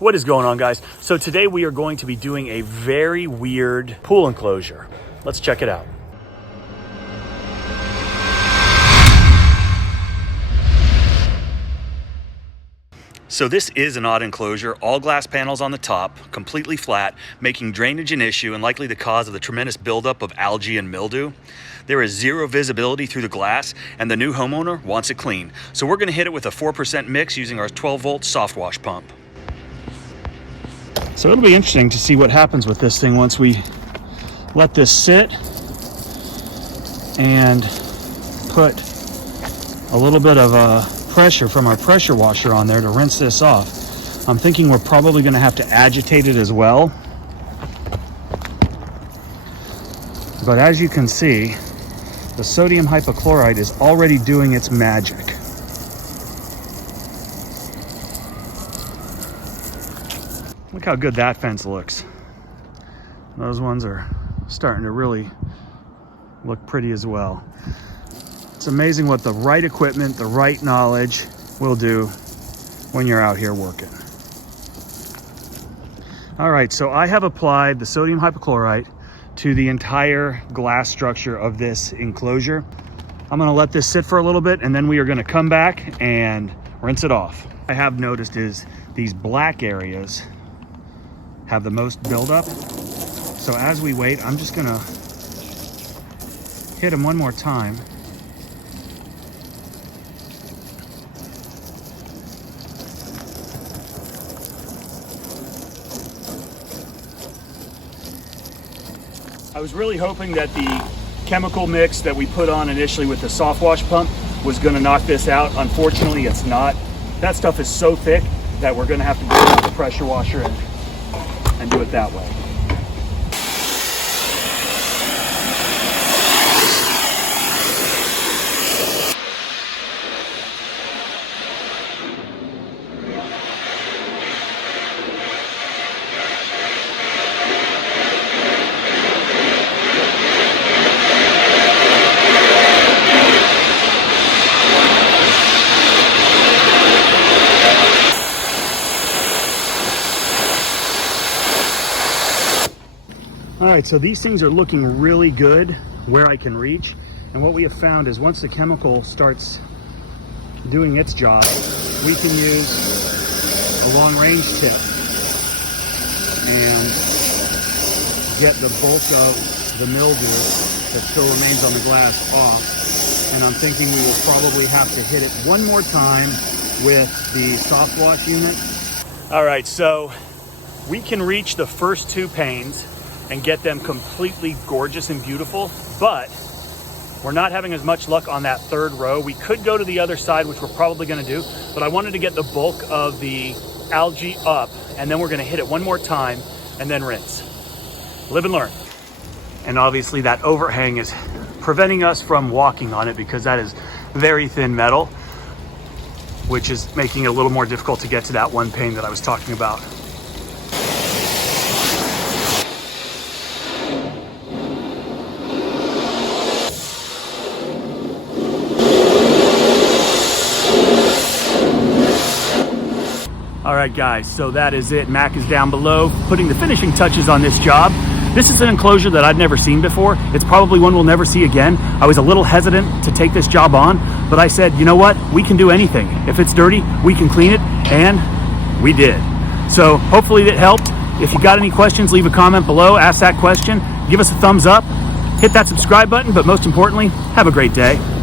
What is going on, guys? So today we are going to be doing a very weird pool enclosure. Let's check it out. So this is an odd enclosure, all glass panels on the top, completely flat, making drainage an issue and likely the cause of the tremendous buildup of algae and mildew. There is zero visibility through the glass, and the new homeowner wants it clean. So we're gonna hit it with a 4% mix using our 12-volt soft wash pump. So it'll be interesting to see what happens with this thing once we let this sit and put a little bit of pressure from our pressure washer on there to rinse this off. I'm thinking we're probably going to have to agitate it as well. But as you can see, the sodium hypochlorite is already doing its magic. Look how good that fence looks. Those ones are starting to really look pretty as well. It's amazing what the right equipment, the right knowledge will do when you're out here working. All right, so I have applied the sodium hypochlorite to the entire glass structure of this enclosure. I'm gonna let this sit for a little bit and then we are gonna come back and rinse it off. I have noticed is these black areas have the most buildup. So as we wait, I'm just gonna hit them one more time. I was really hoping that the chemical mix that we put on initially with the soft wash pump was gonna knock this out. Unfortunately, it's not. That stuff is so thick that we're gonna have to bring out the pressure washer and do it that way. All right, so these things are looking really good where I can reach. And what we have found is once the chemical starts doing its job, we can use a long range tip and get the bulk of the mildew that still remains on the glass off. And I'm thinking we will probably have to hit it one more time with the soft wash unit. All right, so we can reach the first two panes and get them completely gorgeous and beautiful, but we're not having as much luck on that third row. We could go to the other side, which we're probably gonna do, but I wanted to get the bulk of the algae up, and then we're gonna hit it one more time and then rinse. Live and learn. And obviously that overhang is preventing us from walking on it because that is very thin metal, which is making it a little more difficult to get to that one pane that I was talking about. All right, guys, so that is it. Mac is down below putting the finishing touches on this job. This is an enclosure that I've never seen before. It's probably one we'll never see again. I was a little hesitant to take this job on, but I said, you know what? We can do anything. If it's dirty, we can clean it, and we did. So hopefully it helped. If you got any questions, leave a comment below, ask that question, give us a thumbs up, hit that subscribe button, but most importantly, have a great day.